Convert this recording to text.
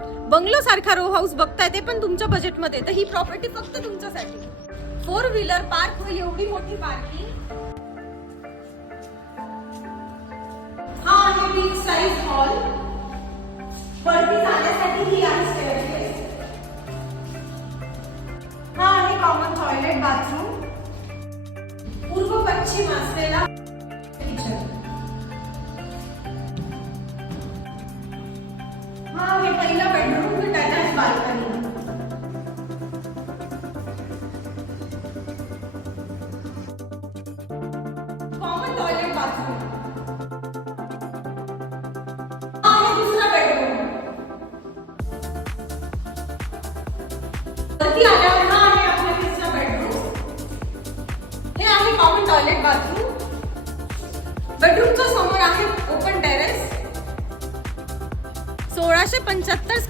Bungalow सारखा row house बघताय ते पण तुमच्या बजेटमध्ये, तर ही प्रॉपर्टी फक्त तुमच्यासाठी. 4 व्हीलर पार्क होईल एवढी मोठी पार्किंग. हा आहे बिग साइज हॉल. वरती जाण्यासाठी ही आहे स्टेअरकेस. हा आहे कॉमन टॉयलेट बाथरूम. पूर्व पश्चिम असलेला किचन. हा आहे पहिला bedroom with attach balcony. Common toilet bathroom. हा आहे दुसरा बेडरूम. वरती आल्यावर हा आहे आपला तिसरा बेडरूम. हे आहे कॉमन टॉयलेट बाथरूम. बेडरूमच्या समोर आहे ओपन टेरेस. 1675